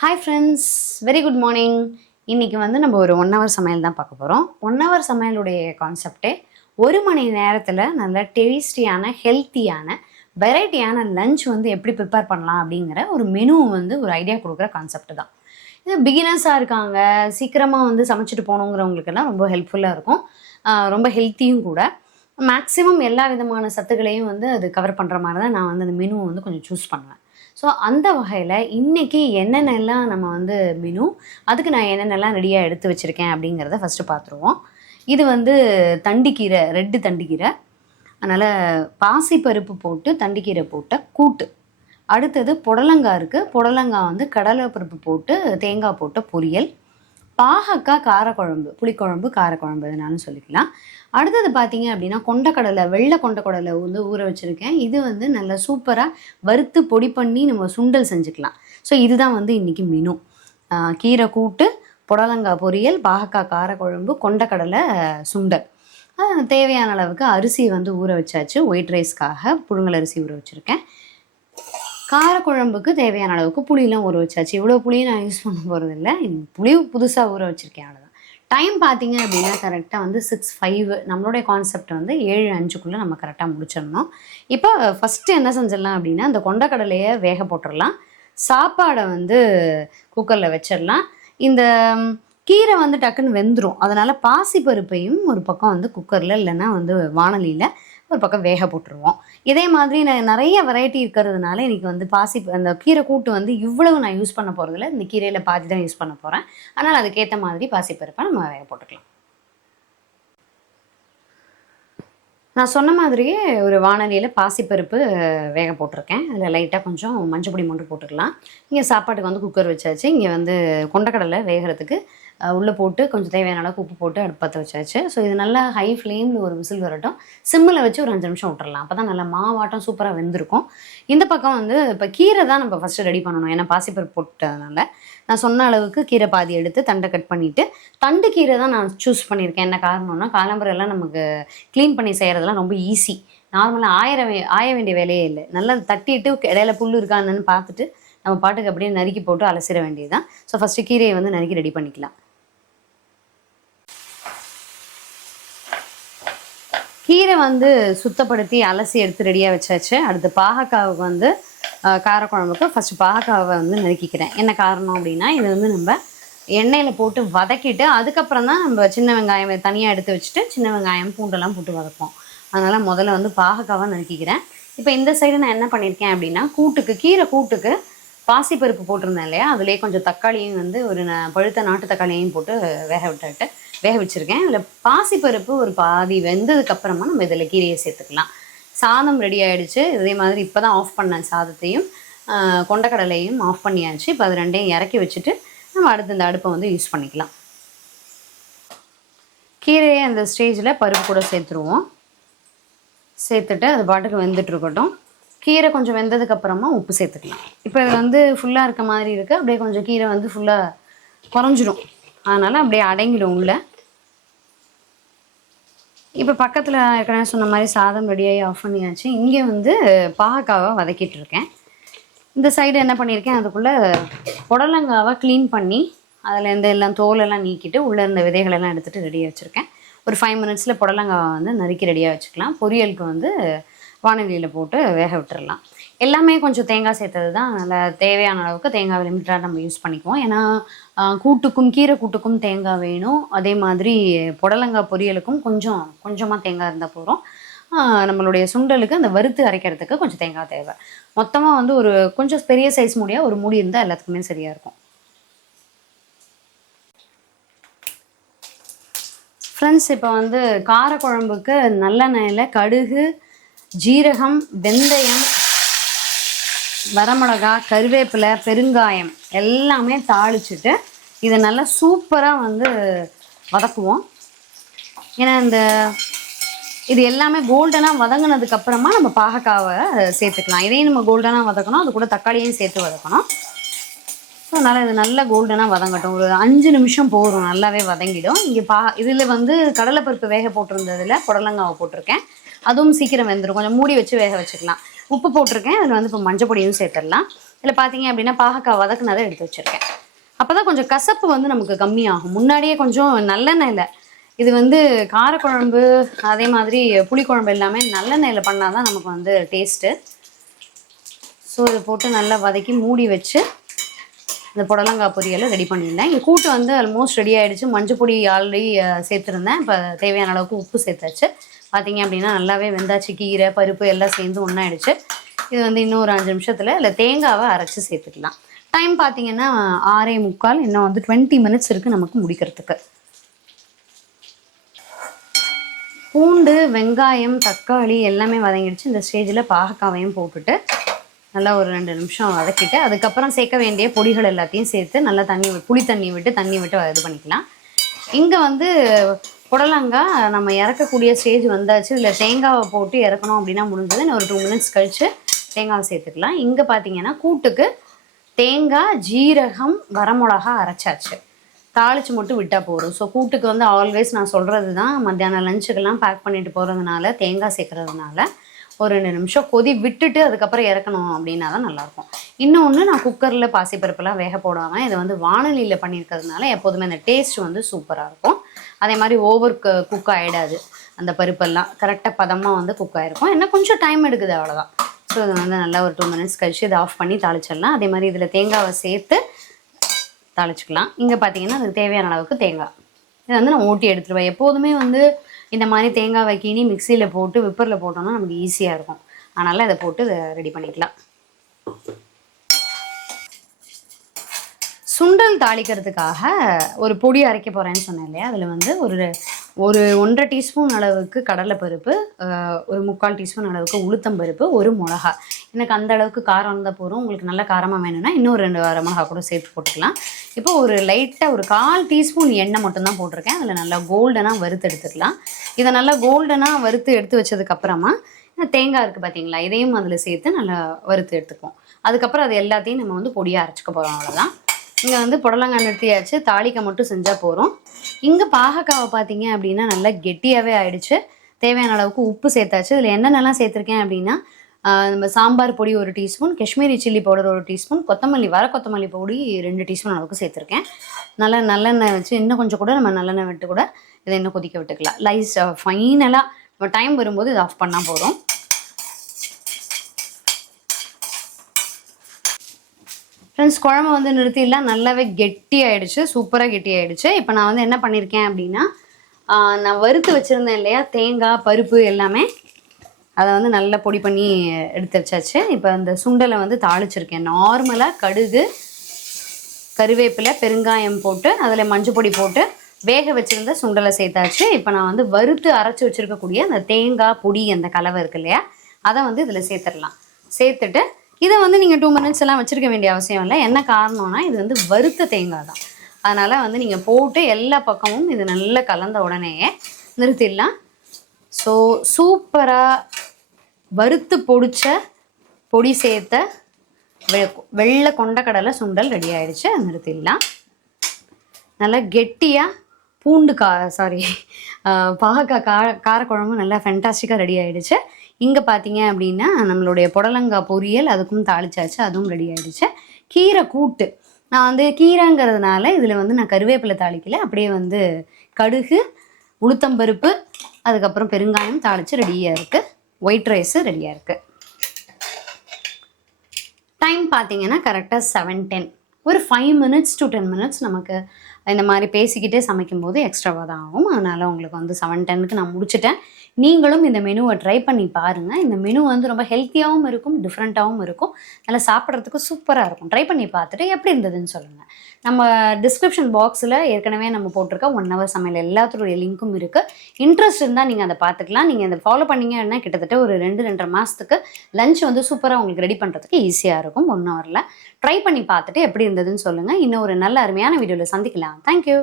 Hi friends, very good morning. இன்றைக்கி வந்து நம்ம ஒரு 1 ஹவர் சமையல் தான் பார்க்க போகிறோம். 1 ஹவர் சமையலுடைய கான்செப்டே 1 மணி நேரத்தில் நல்ல டேஸ்டியான ஹெல்த்தியான வெரைட்டியான லஞ்ச் வந்து எப்படி ப்ரிப்பேர் பண்ணலாம் அப்படிங்கிற ஒரு மெனு வந்து ஒரு ஐடியா கொடுக்குற கான்செப்ட் தான். இது பிகினர்ஸாக இருக்காங்க, சீக்கிரமாக வந்து சமைச்சிட்டு போகணுங்கிறவங்களுக்கெல்லாம் ரொம்ப ஹெல்ப்ஃபுல்லாக இருக்கும். ரொம்ப ஹெல்த்தியும் கூட. மேக்ஸிமம் எல்லா விதமான சத்துக்களையும் வந்து அது கவர் பண்ணுற மாதிரி தான் நான் வந்து அந்த மெனுவை வந்து கொஞ்சம் சூஸ் பண்ணுவேன். ஸோ அந்த வகையில் இன்றைக்கி என்னென்னலாம் நம்ம வந்து மெனு, அதுக்கு நான் என்னென்னலாம் ரெடியாக எடுத்து வச்சுருக்கேன் அப்படிங்கிறத ஃபஸ்ட்டு பார்த்துருவோம். இது வந்து தண்டிக்கீரை, ரெட்டு தண்டிக்கீரை. அதனால் பாசிப்பருப்பு போட்டு தண்டிக்கீரை போட்ட கூட்டு. அடுத்தது புடலங்காய் இருக்குது. புடலங்காய் வந்து கடலைப்பருப்பு போட்டு தேங்காய் போட்ட பொரியல். பாகக்காய் காரக்குழம்பு, புளிக்குழம்பு, காரக்குழம்பு எதுனாலும் சொல்லிக்கலாம். அடுத்தது பார்த்தீங்க அப்படின்னா கொண்டக்கடலை, வெள்ளை கொண்டக்கடலை வந்து ஊற வச்சுருக்கேன். இது வந்து நல்லா சூப்பராக வறுத்து பொடி பண்ணி நம்ம சுண்டல் செஞ்சுக்கலாம். ஸோ இதுதான் வந்து இன்றைக்கி மெனு. கீரை கூட்டு, புடலங்காய் பொரியல், பாகக்காய் காரக்குழம்பு, கொண்டக்கடலை சுண்டல். தேவையான அளவுக்கு அரிசி வந்து ஊற வச்சாச்சு. ஒயிட் ரைஸ்க்காக புழுங்கல் அரிசி ஊற வச்சுருக்கேன். காரக்குழம்புக்கு தேவையான அளவுக்கு புளியெலாம் ஊற வச்சாச்சு. இவ்வளோ புளியும் நான் யூஸ் பண்ண போகிறதில்ல. புளி புதுசாக ஊற வச்சுருக்கேன், அவ்வளோதான். டைம் பார்த்தீங்க அப்படின்னா கரெக்டாக வந்து 6:05. நம்மளுடைய கான்செப்ட் வந்து 7:05க்குள்ளே நம்ம கரெக்டாக முடிச்சிடணும். இப்போ ஃபஸ்ட்டு என்ன செஞ்சிடலாம் அப்படின்னா, அந்த கொண்டக்கடலையை வேக போட்டுடலாம். சாப்பாடை வந்து குக்கரில் வச்சிடலாம். இந்த கீரை வந்து டக்குன்னு வெந்துடும். அதனால் பாசிப்பருப்பையும் ஒரு பக்கம் வந்து குக்கரில் இல்லைன்னா வந்து வானலியில் ஒரு பக்கம் வேக போட்டுருவோம். இதே மாதிரி நான் நிறைய வெரைட்டி இருக்கிறதுனால இன்றைக்கி வந்து அந்த கீரை கூட்டு வந்து இவ்வளவு நான் யூஸ் பண்ண போகிறதில்ல. இந்த கீரையில் பாதி தான் யூஸ் பண்ண போகிறேன். அதனால் அதுக்கேற்ற மாதிரி பாசிப்பருப்பை நம்ம வேக போட்டுக்கலாம். நான் சொன்ன மாதிரியே ஒரு வானலியில் பாசிப்பருப்பு வேக போட்டிருக்கேன். அதில் லைட்டாக கொஞ்சம் மஞ்சள் பொடி மட்டும் போட்டுக்கலாம். இங்கே சாப்பாட்டுக்கு வந்து குக்கர் வச்சாச்சு. இங்கே வந்து கொண்டக்கடலை வேகிறதுக்கு உள்ளே போட்டு கொஞ்சம் தேவையான அளவுக்கு உப்பு போட்டு அடுப்பத்த வச்சாச்சு. ஸோ இது நல்லா ஹை ஃப்ளேமில் ஒரு விசில் வரட்டும். சிம்மில் வச்சு ஒரு 5 நிமிஷம் விட்டுறலாம். அப்போ தான் நல்லா மாவாட்டம் சூப்பராக வெந்திருக்கும். இந்த பக்கம் வந்து இப்போ கீரை தான் நம்ம ஃபஸ்ட்டு ரெடி பண்ணணும். ஏன்னா பாசிப்பருப்பு போட்டதுனால நான் சொன்ன அளவுக்கு கீரை பாதி எடுத்து தண்டை கட் பண்ணிவிட்டு, தண்டு கீரை தான் நான் சூஸ் பண்ணியிருக்கேன். என்ன காரணம்னா காலம்பரெல்லாம் நமக்கு க்ளீன் பண்ணி செய்கிறதெல்லாம் ரொம்ப ஈஸி. நார்மலாக ஆய வேண்டிய வேலையே இல்லை. நல்லா தட்டிட்டு இடையில புல் இருக்கான்னு பார்த்துட்டு நம்ம பாட்டுக்கு அப்படியே நறுக்கி போட்டு அலசிட வேண்டியது தான். ஸோ ஃபஸ்ட்டு கீரையை வந்து நறுக்கி ரெடி பண்ணிக்கலாம். கீரை வந்து சுத்தப்படுத்தி அலசி எடுத்து ரெடியாக வச்சாச்சு. அடுத்து பாகக்காவுக்கு வந்து காரக்குழம்புக்கு ஃபஸ்ட்டு பாகக்காவை வந்து நறுக்கிக்கிறேன். என்ன காரணம் அப்படின்னா, இது வந்து நம்ம எண்ணெயில் போட்டு வதக்கிட்டு அதுக்கப்புறம் தான் நம்ம சின்ன வெங்காயம் தனியாக எடுத்து வச்சுட்டு சின்ன வெங்காயம் பூண்டெல்லாம் போட்டு வதப்போம். அதனால் முதல்ல வந்து பாகக்காவை நறுக்கிக்கிறேன். இப்போ இந்த சைடு நான் என்ன பண்ணியிருக்கேன் அப்படின்னா, கீரை கூட்டுக்கு பாசிப்பருப்பு போட்டிருந்தேன் இல்லையா, அதுலேயே கொஞ்சம் தக்காளியும் வந்து ஒரு பழுத்த நாட்டு தக்காளியையும் போட்டு வேக வச்சுருக்கேன். அதில் பாசிப்பருப்பு ஒரு பாதி வெந்ததுக்கப்புறமா நம்ம இதில் கீரையை சேர்த்துக்கலாம். சாதம் ரெடி ஆகிடுச்சு. இதே மாதிரி இப்போ தான் ஆஃப் பண்ணேன். சாதத்தையும் கொண்டக்கடலையும் ஆஃப் பண்ணியாச்சு. இப்போ அது ரெண்டையும் இறக்கி வச்சுட்டு நம்ம அடுத்து இந்த அடுப்பை வந்து யூஸ் பண்ணிக்கலாம். கீரையை அந்த ஸ்டேஜில் பருப்பு கூட சேர்த்துருவோம். சேர்த்துட்டு அது பாட்டுக்கு வெந்துட்டுருக்கட்டும். கீரை கொஞ்சம் வெந்ததுக்கப்புறமா உப்பு சேர்த்துக்கலாம். இப்போ இது வந்து ஃபுல்லாக இருக்க மாதிரி இருக்குது. அப்படியே கொஞ்சம் கீரை வந்து ஃபுல்லாக குறைஞ்சிடும். அதனால் அப்படியே அடங்கிடும் உள்ள. இப்போ பக்கத்தில் ஏற்கனவே சொன்ன மாதிரி சாதம் ரெடியாகி ஆஃப் பண்ணியாச்சு. இங்கே வந்து பாகக்காவை வதக்கிட்டு இருக்கேன். இந்த சைடு என்ன பண்ணியிருக்கேன், அதுக்குள்ளே புடலங்காவை க்ளீன் பண்ணி அதில் இந்த எல்லாம் தோலெல்லாம் நீக்கிட்டு உள்ளே இருந்த விதைகளெல்லாம் எடுத்துகிட்டு ரெடியாக வச்சுருக்கேன். ஒரு 5 மினிட்ஸில் புடலங்காவை வந்து நறுக்கி ரெடியாக வச்சுக்கலாம். பொரியலுக்கு வந்து வானலியில் போட்டு வேக விட்டுறலாம். எல்லாமே கொஞ்சம் தேங்காய் சேர்த்தது தான். அதனால் தேவையான அளவுக்கு தேங்காய் லிமிட்டடாக நம்ம யூஸ் பண்ணிக்குவோம். ஏன்னா கூட்டுக்கும் கீரை கூட்டுக்கும் தேங்காய் வேணும். அதே மாதிரி புடலங்காய் பொரியலுக்கும் கொஞ்சமாக தேங்காய் இருந்தால் போகிறோம். நம்மளுடைய சுண்டலுக்கு அந்த வறுத்து அரைக்கிறதுக்கு கொஞ்சம் தேங்காய் தேவை. மொத்தமாக வந்து ஒரு கொஞ்சம் பெரிய சைஸ் மூடியாக ஒரு மூடி இருந்தால் எல்லாத்துக்குமே சரியாக இருக்கும். ஃப்ரெண்ட்ஸ், இப்போ வந்து காரக்குழம்புக்கு நல்லெண்ணெயில் கடுகு, ஜீரகம், வெந்தயம், வரமிளகா, கருவேப்பிலை, பெருங்காயம் எல்லாமே தாளிச்சுட்டு இதை நல்லா சூப்பராக வந்து வதக்குவோம். ஏன்னா இது எல்லாமே கோல்டனாக வதங்கினதுக்கப்புறமா நம்ம பாகக்காவை சேர்த்துக்கலாம். இதையும் நம்ம கோல்டனாக வதக்கணும். அது கூட தக்காளியையும் சேர்த்து வதக்கணும். ஸோ அதனால் இது நல்லா கோல்டனாக வதங்கட்டும். ஒரு 5 நிமிஷம் போதும், நல்லாவே வதங்கிடும். இங்கே இதில் வந்து கடலைப்பருப்பு வேக போட்டிருந்ததில் புடலங்காவை போட்டிருக்கேன். அதுவும் சீக்கிரம் வெந்துடும். கொஞ்சம் மூடி வச்சு வேக வச்சுக்கலாம். உப்பு போட்டிருக்கேன். அதில் வந்து இப்போ மஞ்சள் பொடியும் சேர்த்துடலாம். இதில் பார்த்தீங்க அப்படின்னா பாகக்காய் வதக்குனதை எடுத்து வச்சுருக்கேன். அப்போ தான் கொஞ்சம் கசப்பு வந்து நமக்கு கம்மியாகும். முன்னாடியே கொஞ்சம் நல்லெண்ணெயில் இது வந்து காரக்குழம்பு அதே மாதிரி புளிக்குழம்பு எல்லாமே நல்லெண்ணெயில் பண்ணால் தான் நமக்கு வந்து டேஸ்ட்டு. ஸோ இதை போட்டு நல்லா வதக்கி மூடி வச்சு இந்த புடலங்காய் பொரியலை ரெடி பண்ணியிருந்தேன். இங்கே கூட்டு வந்து ஆல்மோஸ்ட் ரெடி ஆகிடுச்சு. மஞ்சள் பொடி ஆல்ரெடி சேர்த்துருந்தேன். இப்போ தேவையான அளவுக்கு உப்பு சேர்த்தாச்சு. பார்த்தீங்க அப்படின்னா நல்லாவே வெந்தாச்சு. கீரை பருப்பு எல்லாம் சேர்ந்து ஒன்றாயிடுச்சு. இது வந்து இன்னும் ஒரு 5 நிமிஷத்தில் இல்லை தேங்காவை அரைச்சி சேர்த்துக்கலாம். டைம் பார்த்தீங்கன்னா 6:45. இன்னும் வந்து 20 மினிட்ஸ் இருக்குது நமக்கு முடிக்கிறதுக்கு. பூண்டு வெங்காயம் தக்காளி எல்லாமே வதங்கிடுச்சு. இந்த ஸ்டேஜில் பாகக்காவையும் போட்டுட்டு நல்லா ஒரு 2 நிமிஷம் வதக்கிட்டு அதுக்கப்புறம் சேர்க்க வேண்டிய பொடிகள் எல்லாத்தையும் சேர்த்து நல்லா புளி தண்ணி விட்டு இது பண்ணிக்கலாம். இங்கே வந்து புடலங்காய் நம்ம இறக்கக்கூடிய ஸ்டேஜ் வந்தாச்சு. இதில் தேங்காவை போட்டு இறக்கணும் அப்படின்னா முடிஞ்சது. இன்னும் ஒரு 2 மினிட்ஸ் கழித்து தேங்காவை சேர்த்துக்கலாம். இங்கே பார்த்தீங்கன்னா கூட்டுக்கு தேங்காய் ஜீரகம் வரமிளகா அரைச்சாச்சு. தாளித்து மட்டும் விட்டால் போதும். ஸோ கூட்டுக்கு வந்து ஆல்வேஸ் நான் சொல்கிறது தான், மத்தியானம் லஞ்சுக்கெல்லாம் பேக் பண்ணிட்டு போகிறதுனால தேங்காய் சேர்க்குறதுனால ஒரு 2 நிமிஷம் கொதி விட்டுட்டு அதுக்கப்புறம் இறக்கணும் அப்படின்னா தான் நல்லாயிருக்கும். இன்னொன்று, நான் குக்கரில் பாசிப்பருப்பெல்லாம் வேக போடாமல் இதை வந்து வானலியில் பண்ணியிருக்கிறதுனால எப்போதுமே அந்த டேஸ்ட் வந்து சூப்பராக இருக்கும். அதே மாதிரி ஓவர் குக் ஆகிடாது. அந்த பருப்பெல்லாம் கரெக்டாக பதமாக வந்து குக் ஆகிருக்கும். என்ன கொஞ்சம் டைம் எடுக்குது, அவ்வளோதான். ஸோ இது வந்து நல்லா ஒரு 2 மினிட்ஸ் கழிச்சு இதை ஆஃப் பண்ணி தாளிச்சிடலாம். அதே மாதிரி இதில் தேங்காவை சேர்த்து தாளிச்சிக்கலாம். இங்கே பார்த்தீங்கன்னா அதுக்கு தேவையான அளவுக்கு தேங்காய் இதை வந்து நான் ஓட்டி எடுத்துருவேன். எப்போதுமே வந்து இந்த மாதிரி தேங்காய் வைக்கினி மிக்சியில் போட்டு விப்பரில் போட்டோம்னா நமக்கு ஈஸியாக இருக்கும். அதனால் இதை போட்டு இதை ரெடி பண்ணிக்கலாம். சுண்டல் தாளிக்கிறதுக்காக ஒரு பொடி அரைக்க போகிறேன்னு சொன்னேன் இல்லையா, அதில் வந்து ஒரு 1.5 டீஸ்பூன் அளவுக்கு கடலைப்பருப்பு, ஒரு 3/4 டீஸ்பூன் அளவுக்கு உளுத்தம்பருப்பு, ஒரு மிளகா. எனக்கு அந்த அளவுக்கு காரம் இருந்தால் போதும். உங்களுக்கு நல்ல காரமாக வேணும்னா இன்னும் 2 மிளகா கூட சேர்த்து போட்டுக்கலாம். இப்போ ஒரு லைட்டாக ஒரு 1/4 டீஸ்பூன் எண்ணெய் மட்டும்தான் போட்டிருக்கேன். அதில் நல்லா கோல்டனாக வறுத்து எடுத்துக்கலாம். இதை நல்லா கோல்டனாக வறுத்து எடுத்து வச்சதுக்கப்புறமா தேங்காய் இருக்குது பார்த்தீங்களா, இதையும் அதில் சேர்த்து நல்லா வறுத்து எடுத்துக்குவோம். அதுக்கப்புறம் அது எல்லாத்தையும் நம்ம வந்து பொடியாக அரைச்சிக்க போகிறோம். அவ்வளோதான். இங்கே வந்து புடலங்காய் நிறுத்தியாச்சு. தாளிக்க மட்டும் செஞ்சால் போகிறோம். இங்கே பாகக்காவை பார்த்தீங்க அப்படின்னா நல்லா கெட்டியாகவே ஆயிடுச்சு. தேவையான அளவுக்கு உப்பு சேர்த்தாச்சு. இதில் என்னென்னலாம் சேர்த்துருக்கேன் அப்படின்னா நம்ம சாம்பார் பொடி 1 teaspoon, Kashmiri chilli powder 1 teaspoon, வர கொத்தமல்லி பொடி 2 டீஸ்பூன் அளவுக்கு சேர்த்துருக்கேன். நல்லெண்ணெய் வச்சு இன்னும் கொஞ்சம் கூட நம்ம நல்லெண்ணெய் விட்டு கூட இதை இன்னும் கொதிக்க விட்டுக்கலாம். ஃபைனலாக நம்ம டைம் வரும்போது இதை ஆஃப் பண்ணால் போதும். ஃப்ரெண்ட்ஸ், குழம்பு வந்து நிறுத்திடலாம். நல்லாவே கெட்டி ஆகிடுச்சு. சூப்பராக கெட்டி ஆகிடுச்சு. இப்போ நான் வந்து என்ன பண்ணியிருக்கேன் அப்படின்னா, நான் வறுத்து வச்சுருந்தேன் இல்லையா தேங்காய் பருப்பு எல்லாமே, அதை வந்து நல்லா பொடி பண்ணி எடுத்து வச்சாச்சு. இப்போ இந்த சுண்டலை வந்து தாளிச்சிருக்கேன். நார்மலாக கடுகு கருவேப்பிலை பெருங்காயம் போட்டு அதில் மஞ்சள் பொடி போட்டு வேக வச்சுருந்த சுண்டலை சேர்த்தாச்சு. இப்போ நான் வந்து வறுத்து அரைச்சி வச்சுருக்கக்கூடிய அந்த தேங்காய் பொடி அந்த கலவை இருக்கு இல்லையா, அதை வந்து இதில் சேர்த்துடலாம். சேர்த்துட்டு இதை வந்து நீங்கள் 2 மினிட்ஸ் எல்லாம் வச்சுருக்க வேண்டிய அவசியம் இல்லை. என்ன காரணம்னா இது வந்து வறுத்த தேங்காய் தான். அதனால் வந்து நீங்கள் போட்டு எல்லா பக்கமும் இது நல்லா கலந்த உடனேயே நிறுத்திடலாம். ஸோ சூப்பராக வறுத்து பொடிச்ச பொடி சேர்த்த வெள்ளை கொண்டக்கடலை சுண்டல் ரெடி ஆகிடுச்சு. நிறுத்திடலாம். நல்லா கெட்டியாக பாகக்காய் காரக்குழம்பு நல்லா ஃபென்டாஸ்டிக்காக ரெடி ஆகிடுச்சு. இங்கே பார்த்தீங்க அப்படின்னா நம்மளுடைய புடலங்காய் பொரியல் அதுக்கும் தாளிச்சாச்சு, அதுவும் ரெடி ஆகிடுச்சு. கீரை கூட்டு நான் வந்து கீரைங்கிறதுனால இதில் வந்து நான் கருவேப்பிலை தாளிக்கல, அப்படியே வந்து கடுகு உளுத்தம்பருப்பு அதுக்கப்புறம் பெருங்காயம் தாளித்து ரெடியாக இருக்குது. ஒயிட் ரைஸு ரெடியாக இருக்குது. டைம் பார்த்தீங்கன்னா கரெக்டாக 7:10. ஒரு 5 மினிட்ஸ் to 10 மினிட்ஸ் நமக்கு இந்த மாதிரி பேசிக்கிட்டே சமைக்கும்போது எக்ஸ்ட்ராவாக தான் ஆகும். அதனால் உங்களுக்கு வந்து 7:10க்கு நான் முடிச்சுட்டேன். நீங்களும் இந்த மெனுவை ட்ரை பண்ணி பாருங்கள். இந்த மெனு வந்து ரொம்ப ஹெல்த்தியாகவும் இருக்கும், டிஃப்ரெண்ட்டாகவும் இருக்கும், நல்லா சாப்பிட்றதுக்கு சூப்பராக இருக்கும். ட்ரை பண்ணி பார்த்துட்டு எப்படி இருந்ததுன்னு சொல்லுங்கள். நம்ம டிஸ்கிரிப்ஷன் பாக்ஸில் ஏற்கனவே நம்ம போட்டிருக்க 1 hour சமையல் எல்லாத்துடைய லிங்க்கும் இருக்குது. இன்ட்ரெஸ்ட் இருந்தால் நீங்கள் அதை பார்த்துக்கலாம். நீங்கள் அதை ஃபாலோ பண்ணிங்கன்னா கிட்டத்தட்ட ஒரு 2-2.5 மாதத்துக்கு லஞ்ச் வந்து சூப்பராக உங்களுக்கு ரெடி பண்ணுறதுக்கு ஈஸியாக இருக்கும். 1 hourல ட்ரை பண்ணி பார்த்துட்டு எப்படி இருந்ததுன்னு சொல்லுங்கள். இன்னும் ஒரு நல்ல அருமையான வீடியோவில் சந்திக்கலாம். தேங்க்யூ.